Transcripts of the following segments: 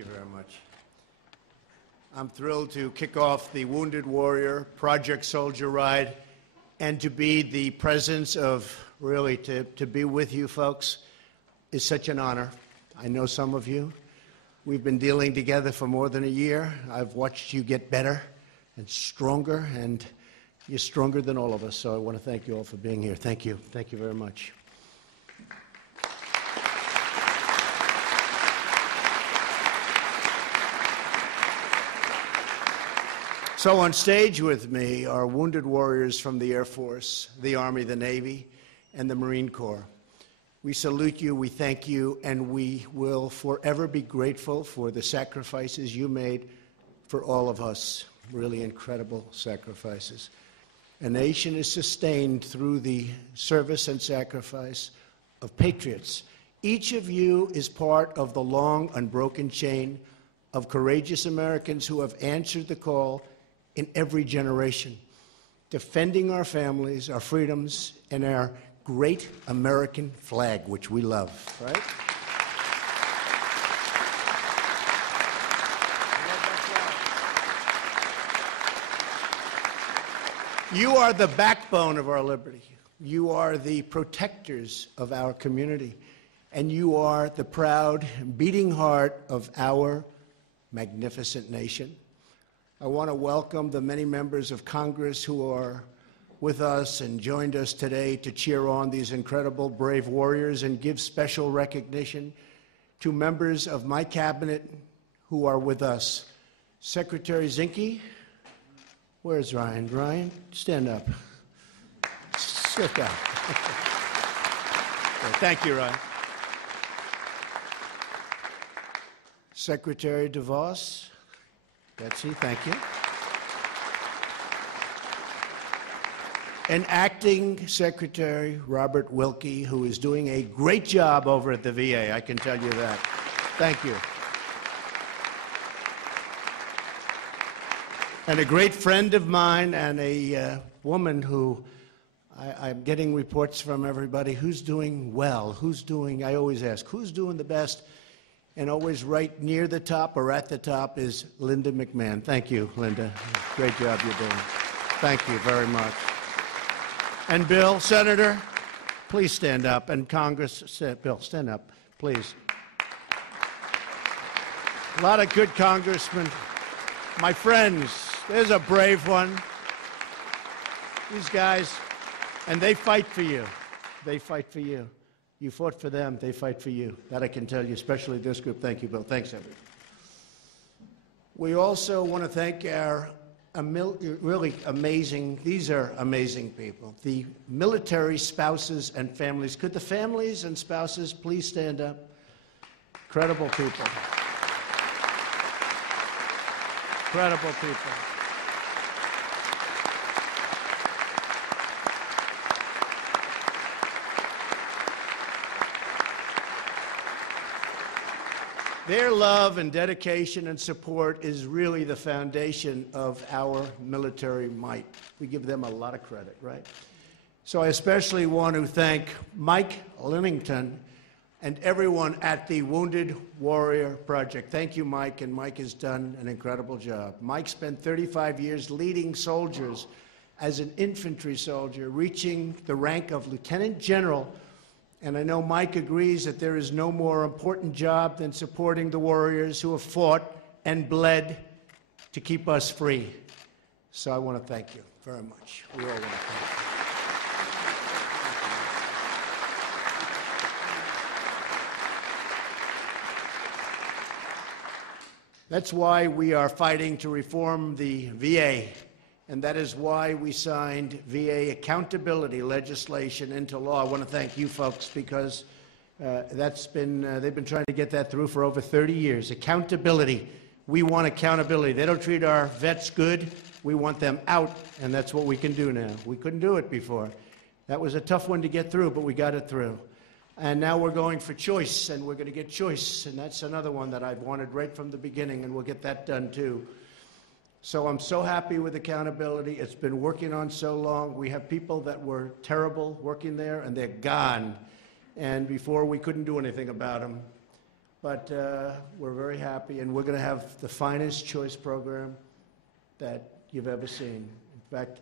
you very much. I'm thrilled to kick off the Wounded Warrior Project Soldier Ride and to be the presence of, really, to be with you folks is such an honor. I know some of you. We've been dealing together for more than a year. I've watched you get better and stronger, and you're stronger than all of us, so I want to thank you all for being here. Thank you. Thank you very much. So on stage with me are wounded warriors from the Air Force, the Army, the Navy, and the Marine Corps. We salute you, we thank you, and we will forever be grateful for the sacrifices you made for all of us. Really incredible sacrifices. A nation is sustained through the service and sacrifice of patriots. Each of you is part of the long, unbroken chain of courageous Americans who have answered the call in every generation, defending our families, our freedoms, and our great American flag, which we love, right? You are the backbone of our liberty. You are the protectors of our community, and you are the proud, beating heart of our magnificent nation. I want to welcome the many members of Congress who are with us and joined us today to cheer on these incredible, brave warriors and give special recognition to members of my cabinet who are with us. Secretary Zinke, where's Ryan? Ryan, stand up. Sit down. Thank you, Ryan. Secretary DeVos, Betsy, thank you. And Acting Secretary Robert Wilkie, who is doing a great job over at the VA, I can tell you that. Thank you. And a great friend of mine and a woman who I'm getting reports from everybody who's doing well, who's doing, I always ask, who's doing the best? And always right near the top or at the top is Linda McMahon. Thank you, Linda. Great job you're doing. Thank you very much. And Bill, Senator, please stand up. And Congress, Bill, stand up, please. A lot of good congressmen. My friends, there's a brave one. These guys, and they fight for you. They fight for you. You fought for them, they fight for you. That I can tell you, especially this group. Thank you, Bill. Thanks, everyone. We also want to thank our really amazing, these are amazing people, the military spouses and families. Could the families and spouses please stand up? Incredible people. Incredible people. Their love and dedication and support is really the foundation of our military might. We give them a lot of credit, right? So I especially want to thank Mike Lennington and everyone at the Wounded Warrior Project. Thank you, Mike, and Mike has done an incredible job. Mike spent 35 years leading soldiers as an infantry soldier, reaching the rank of Lieutenant General. And I know Mike agrees that there is no more important job than supporting the warriors who have fought and bled to keep us free. So I want to thank you very much. We all want to thank you. That's why we are fighting to reform the VA. And that is why we signed VA accountability legislation into law. I want to thank you folks because they've been trying to get that through for over 30 years. Accountability. We want accountability. They don't treat our vets good. We want them out, and that's what we can do now. We couldn't do it before. That was a tough one to get through, but we got it through. And now we're going for choice, and we're going to get choice, and that's another one that I've wanted right from the beginning, and we'll get that done too. So I'm so happy with accountability. It's been working on so long. We have people that were terrible working there, and they're gone. And before, we couldn't do anything about them. But we're very happy, and we're going to have the finest choice program that you've ever seen. In fact,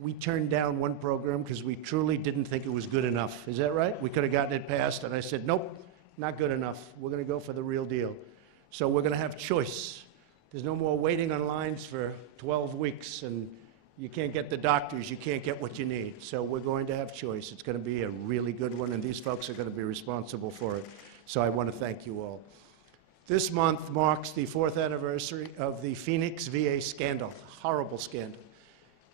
we turned down one program because we truly didn't think it was good enough. Is that right? We could have gotten it passed, and I said, nope, not good enough. We're going to go for the real deal. So we're going to have choice. There's no more waiting on lines for 12 weeks, and you can't get the doctors, you can't get what you need. So we're going to have choice. It's going to be a really good one, and these folks are going to be responsible for it. So I want to thank you all. This month marks the 4th anniversary of the Phoenix VA scandal, horrible scandal.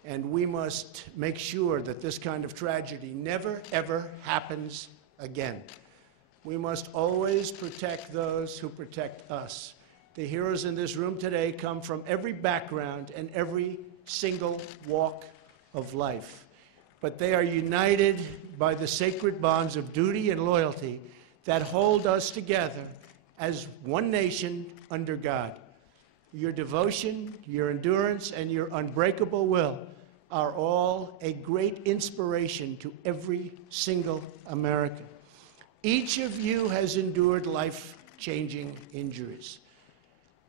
And we must make sure that this kind of tragedy never, ever happens again. We must always protect those who protect us. The heroes in this room today come from every background and every single walk of life. But they are united by the sacred bonds of duty and loyalty that hold us together as one nation under God. Your devotion, your endurance, and your unbreakable will are all a great inspiration to every single American. Each of you has endured life-changing injuries.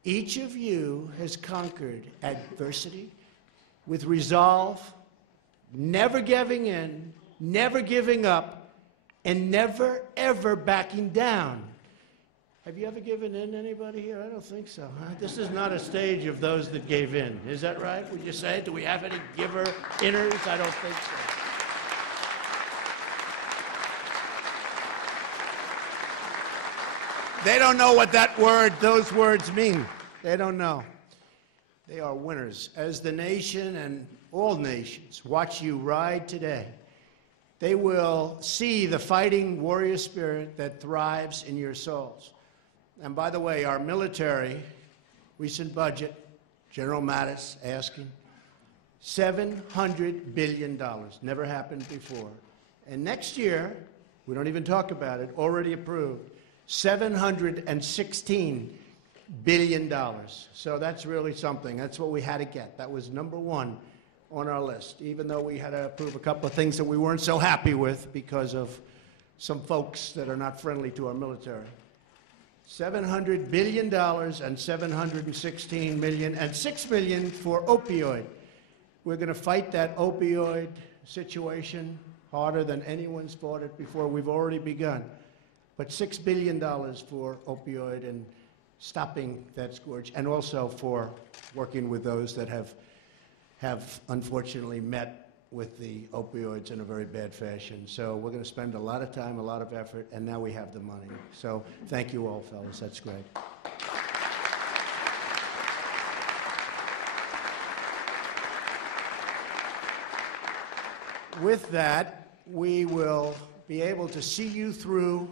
Each of you has conquered adversity with resolve, never giving in, never giving up, and never, ever backing down. Have you ever given in, anybody here? I don't think so. Huh? This is not a stage of those that gave in. Is that right? Would you say? Do we have any giver-inners? I don't think so. They don't know what those words mean. They don't know. They are winners. As the nation and all nations watch you ride today, they will see the fighting warrior spirit that thrives in your souls. And by the way, our military, recent budget, General Mattis asking, $700 billion. Never happened before. And next year, we don't even talk about it, already approved, $716 billion. So that's really something. That's what we had to get. That was number one on our list, even though we had to approve a couple of things that we weren't so happy with because of some folks that are not friendly to our military. $700 billion and $716 million and $6 million for opioid. We're going to fight that opioid situation harder than anyone's fought it before. We've already begun. But $6 billion for opioid and stopping that scourge, and also for working with those that have unfortunately met with the opioids in a very bad fashion. So we're going to spend a lot of time, a lot of effort, and now we have the money. So thank you all, fellas. That's great. With that, we will be able to see you through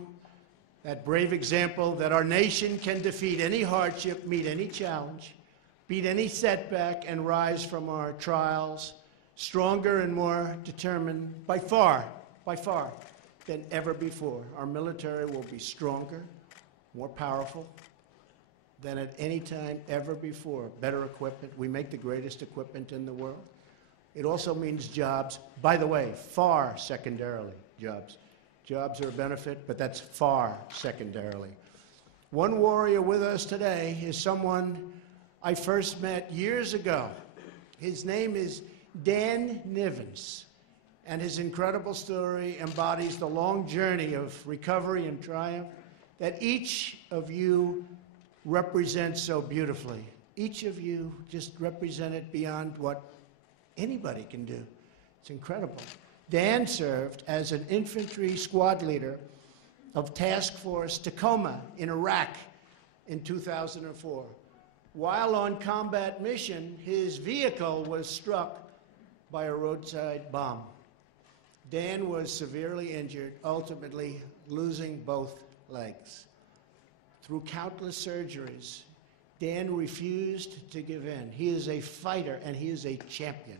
that brave example that our nation can defeat any hardship, meet any challenge, beat any setback, and rise from our trials stronger and more determined by far, than ever before. Our military will be stronger, more powerful than at any time ever before. Better equipment. We make the greatest equipment in the world. It also means jobs. By the way, far secondarily, jobs. Jobs are a benefit, but that's far secondarily. One warrior with us today is someone I first met years ago. His name is Dan Nevins, and his incredible story embodies the long journey of recovery and triumph that each of you represents so beautifully. Each of you just represent it beyond what anybody can do. It's incredible. Dan served as an infantry squad leader of Task Force Tacoma in Iraq in 2004. While on combat mission, his vehicle was struck by a roadside bomb. Dan was severely injured, ultimately losing both legs. Through countless surgeries, Dan refused to give in. He is a fighter, and he is a champion.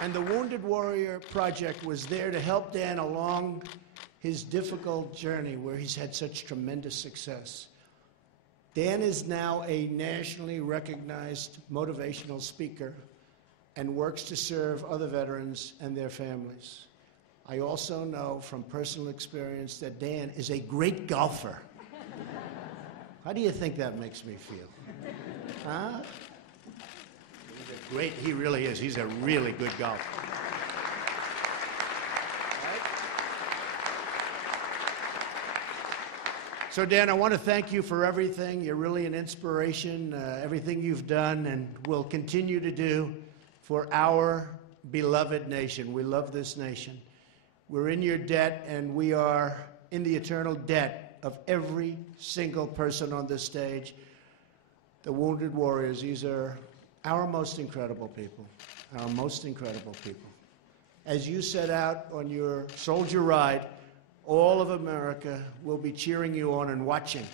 And the Wounded Warrior Project was there to help Dan along his difficult journey where he's had such tremendous success. Dan is now a nationally recognized motivational speaker and works to serve other veterans and their families. I also know from personal experience that Dan is a great golfer. How do you think that makes me feel? Huh? Great, he really is. He's a really good golfer. So, Dan, I want to thank you for everything. You're really an inspiration, everything you've done and will continue to do for our beloved nation. We love this nation. We're in your debt, and we are in the eternal debt of every single person on this stage. The Wounded Warriors, these are our most incredible people, our most incredible people. As you set out on your soldier ride, all of America will be cheering you on and watching.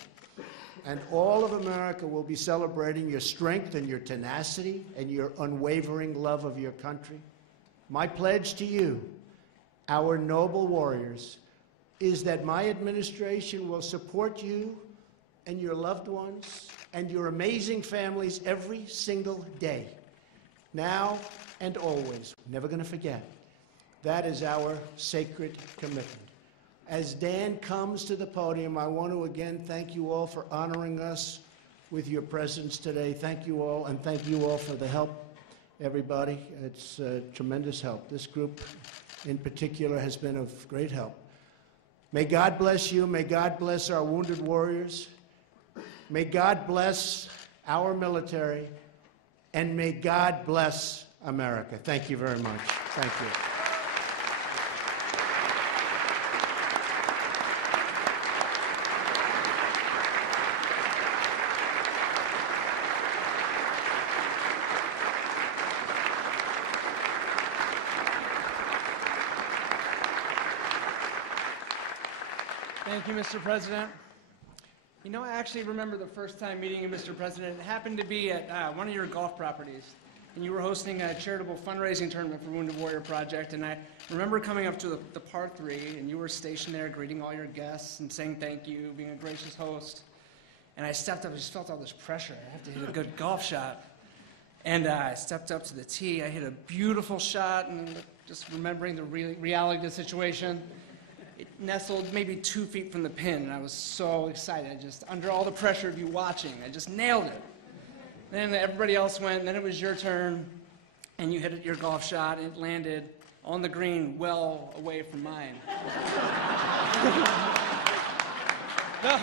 And all of America will be celebrating your strength and your tenacity and your unwavering love of your country. My pledge to you, our noble warriors, is that my administration will support you and your loved ones and your amazing families every single day, now and always. Never going to forget. That is our sacred commitment. As Dan comes to the podium, I want to again thank you all for honoring us with your presence today. Thank you all, and thank you all for the help, everybody. It's tremendous help. This group in particular has been of great help. May God bless you. May God bless our wounded warriors. May God bless our military. And may God bless America. Thank you very much. Thank you. Thank you, Mr. President. You know, I actually remember the first time meeting you, Mr. President. It happened to be at one of your golf properties, and you were hosting a charitable fundraising tournament for Wounded Warrior Project, and I remember coming up to the par 3, and you were stationed there greeting all your guests and saying thank you, being a gracious host. And I stepped up, I just felt all this pressure. I have to hit a good golf shot. And I stepped up to the tee. I hit a beautiful shot, and just remembering the reality of the situation, it nestled maybe 2 feet from the pin, and I was so excited. I just, under all the pressure of you watching, I just nailed it. Then everybody else went, and then it was your turn, and you hit your golf shot, and it landed on the green well away from mine. No.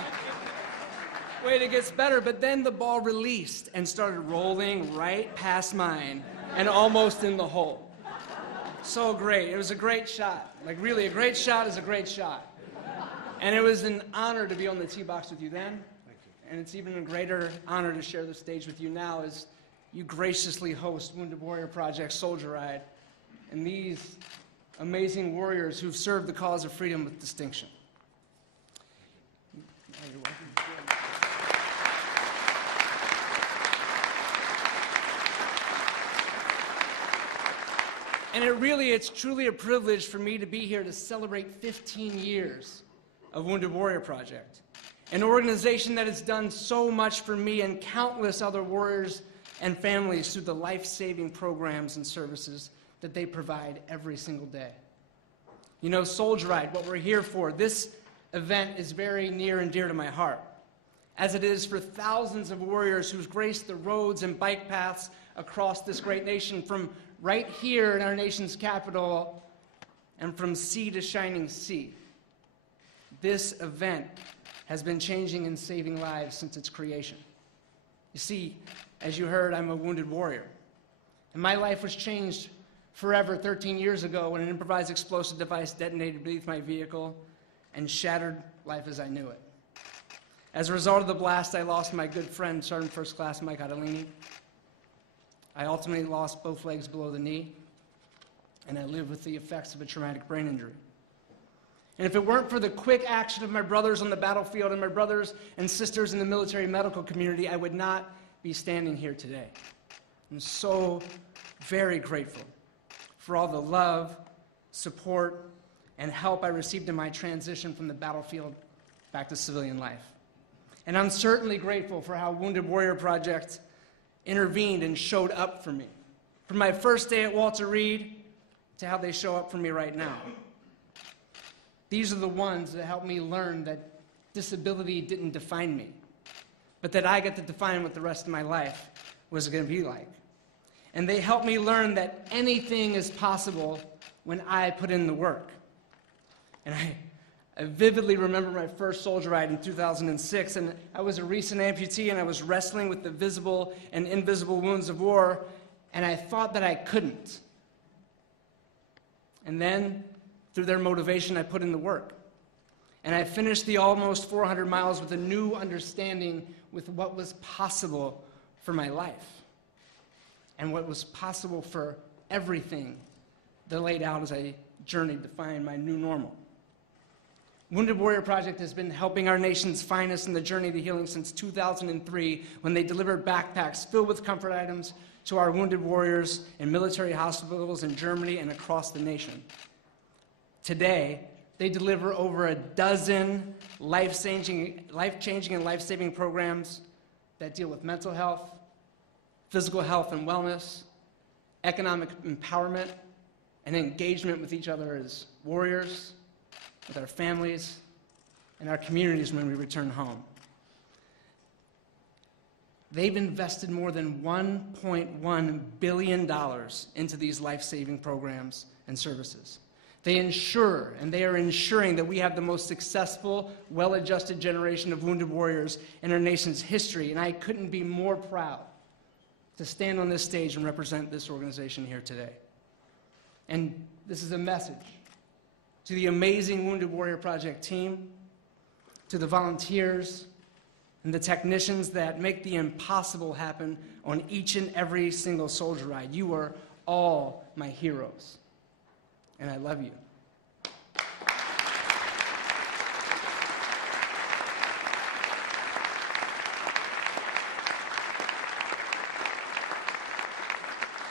Wait, it gets better, but then the ball released and started rolling right past mine and almost in the hole. So great. It was a great shot. Like, really, a great shot is a great shot. And it was an honor to be on the tee box with you then. Thank you. And it's even a greater honor to share the stage with you now as you graciously host Wounded Warrior Project Soldier Ride and these amazing warriors who've served the cause of freedom with distinction. You're welcome. And it's truly a privilege for me to be here to celebrate 15 years of Wounded Warrior Project, an organization that has done so much for me and countless other warriors and families through the life-saving programs and services that they provide every single day. You know, Soldier Ride, what we're here for, this event is very near and dear to my heart, as it is for thousands of warriors who've graced the roads and bike paths across this great nation, from right here in our nation's capital and from sea to shining sea. This event has been changing and saving lives since its creation. You see, as you heard, I'm a wounded warrior. And my life was changed forever 13 years ago when an improvised explosive device detonated beneath my vehicle and shattered life as I knew it. As a result of the blast, I lost my good friend, Sergeant First Class Mike Adelini. I ultimately lost both legs below the knee, and I live with the effects of a traumatic brain injury. And if it weren't for the quick action of my brothers on the battlefield and my brothers and sisters in the military medical community, I would not be standing here today. I'm so very grateful for all the love, support, and help I received in my transition from the battlefield back to civilian life. And I'm certainly grateful for how Wounded Warrior Project intervened and showed up for me. From my first day at Walter Reed to how they show up for me right now. These are the ones that helped me learn that disability didn't define me, but that I get to define what the rest of my life was going to be like. And they helped me learn that anything is possible when I put in the work. And I vividly remember my first soldier ride in 2006, and I was a recent amputee, and I was wrestling with the visible and invisible wounds of war, and I thought that I couldn't. And then, through their motivation, I put in the work. And I finished the almost 400 miles with a new understanding with what was possible for my life and what was possible for everything that laid out as I journeyed to find my new normal. Wounded Warrior Project has been helping our nation's finest in the journey to healing since 2003, when they delivered backpacks filled with comfort items to our wounded warriors in military hospitals in Germany and across the nation. Today, they deliver over a dozen life-changing and life-saving programs that deal with mental health, physical health and wellness, economic empowerment, and engagement with each other as warriors, with our families, and our communities when we return home. They've invested more than $1.1 billion into these life-saving programs and services. They ensure, and they are ensuring, that we have the most successful, well-adjusted generation of wounded warriors in our nation's history, and I couldn't be more proud to stand on this stage and represent this organization here today. And this is a message to the amazing Wounded Warrior Project team, to the volunteers, and the technicians that make the impossible happen on each and every single soldier ride. You are all my heroes, and I love you.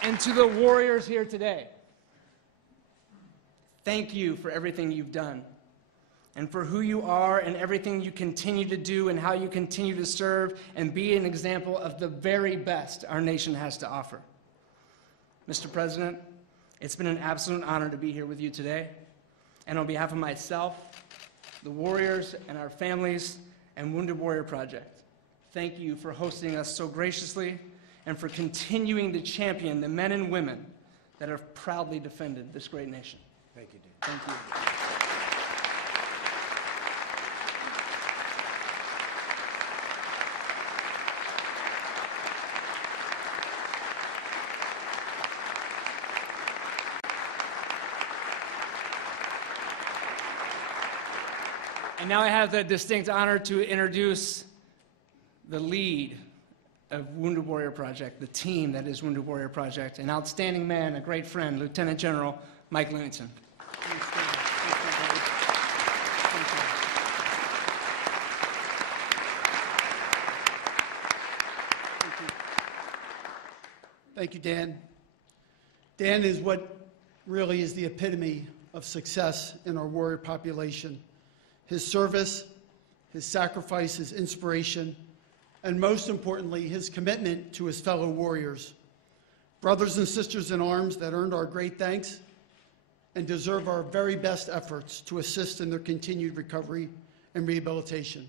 And to the warriors here today, thank you for everything you've done, and for who you are and everything you continue to do and how you continue to serve and be an example of the very best our nation has to offer. Mr. President, it's been an absolute honor to be here with you today. And on behalf of myself, the warriors and our families, and Wounded Warrior Project, thank you for hosting us so graciously and for continuing to champion the men and women that have proudly defended this great nation. Thank you, Dan. Thank you. And now I have the distinct honor to introduce the lead of Wounded Warrior Project, the team that is Wounded Warrior Project, an outstanding man, a great friend, Lieutenant General Mike Livingston. Thank you, Dan. Dan is what really is the epitome of success in our warrior population. His service, his sacrifice, his inspiration, and most importantly, his commitment to his fellow warriors. Brothers and sisters in arms that earned our great thanks and deserve our very best efforts to assist in their continued recovery and rehabilitation.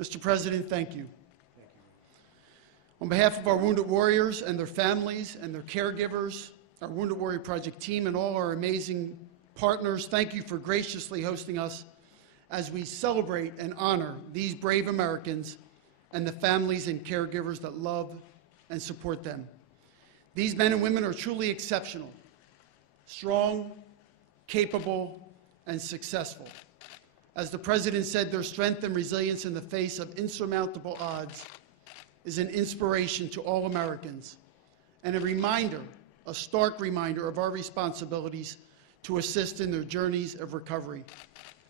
Mr. President, thank you. On behalf of our wounded warriors and their families and their caregivers, our Wounded Warrior Project team, and all our amazing partners, thank you for graciously hosting us as we celebrate and honor these brave Americans and the families and caregivers that love and support them. These men and women are truly exceptional, strong, capable, and successful. As the President said, their strength and resilience in the face of insurmountable odds is an inspiration to all Americans and a reminder, a stark reminder of our responsibilities to assist in their journeys of recovery.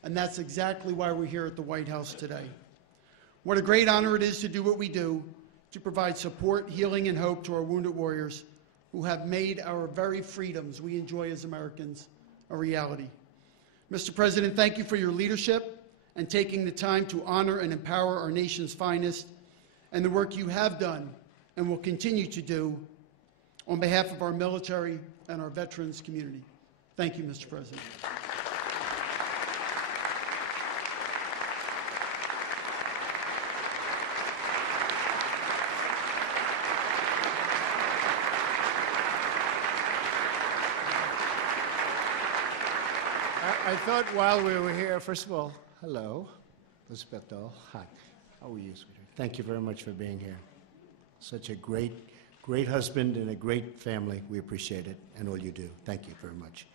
And that's exactly why we're here at the White House today. What a great honor it is to do what we do, to provide support, healing, and hope to our wounded warriors who have made our very freedoms we enjoy as Americans a reality. Mr. President, thank you for your leadership and taking the time to honor and empower our nation's finest, and the work you have done and will continue to do on behalf of our military and our veterans community. Thank you, Mr. President. I thought while we were here, first of all, hello, Elizabeth Dahl. Hi. How are you, sweetheart? Thank you very much for being here. Such a great husband and a great family. We appreciate it and all you do. Thank you very much.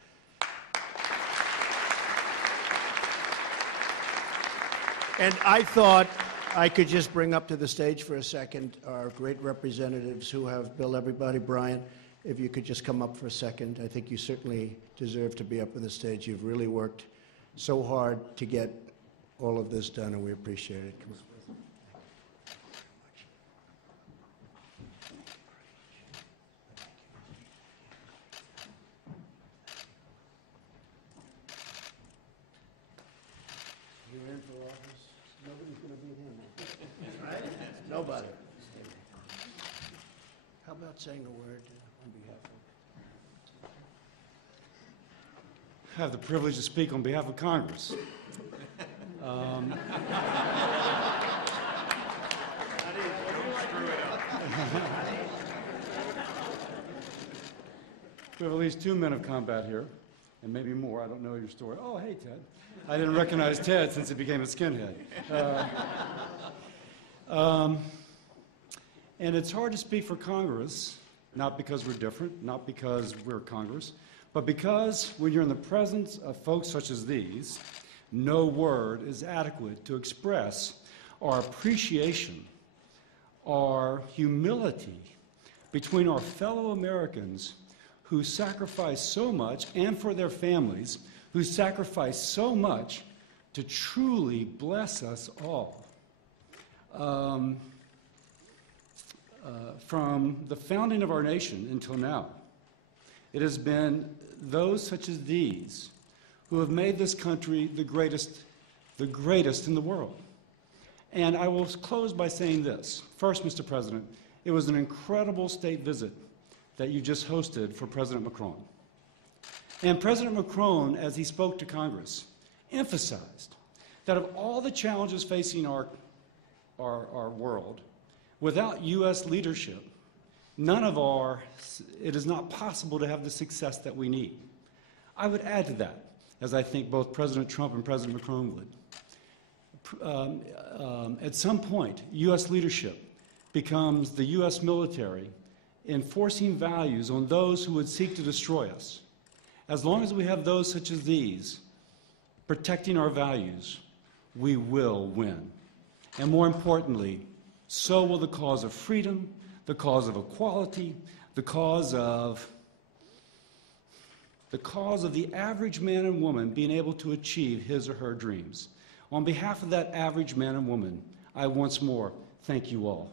And I thought I could just bring up to the stage for a second our great representatives who have Bill, everybody. Brian, if you could just come up for a second. I think you certainly deserve to be up on the stage. You've really worked so hard to get all of this done, and we appreciate it. Come on. You're in for office. Nobody's going to beat him. Right? Nobody. How about saying a word on behalf of? I have the privilege to speak on behalf of Congress. We have at least 2 men of combat here, and maybe more. I don't know your story. Oh, hey, Ted. I didn't recognize Ted since he became a skinhead. And it's hard to speak for Congress, not because we're different, not because we're Congress, but because when you're in the presence of folks such as these, no word is adequate to express our appreciation, our humility between our fellow Americans who sacrifice so much, and for their families, who sacrifice so much to truly bless us all. From the founding of our nation until now, it has been those such as these who have made this country the greatest in the world. And I will close by saying this. First, Mr. President, it was an incredible state visit that you just hosted for President Macron. And President Macron, as he spoke to Congress, emphasized that of all the challenges facing our world, without U.S. leadership, it is not possible to have the success that we need. I would add to that, as I think both President Trump and President Macron would. At some point, U.S. leadership becomes the U.S. military enforcing values on those who would seek to destroy us. As long as we have those such as these protecting our values, we will win. And more importantly, so will the cause of freedom, the cause of equality, the cause of the average man and woman being able to achieve his or her dreams. On behalf of that average man and woman, I once more thank you all.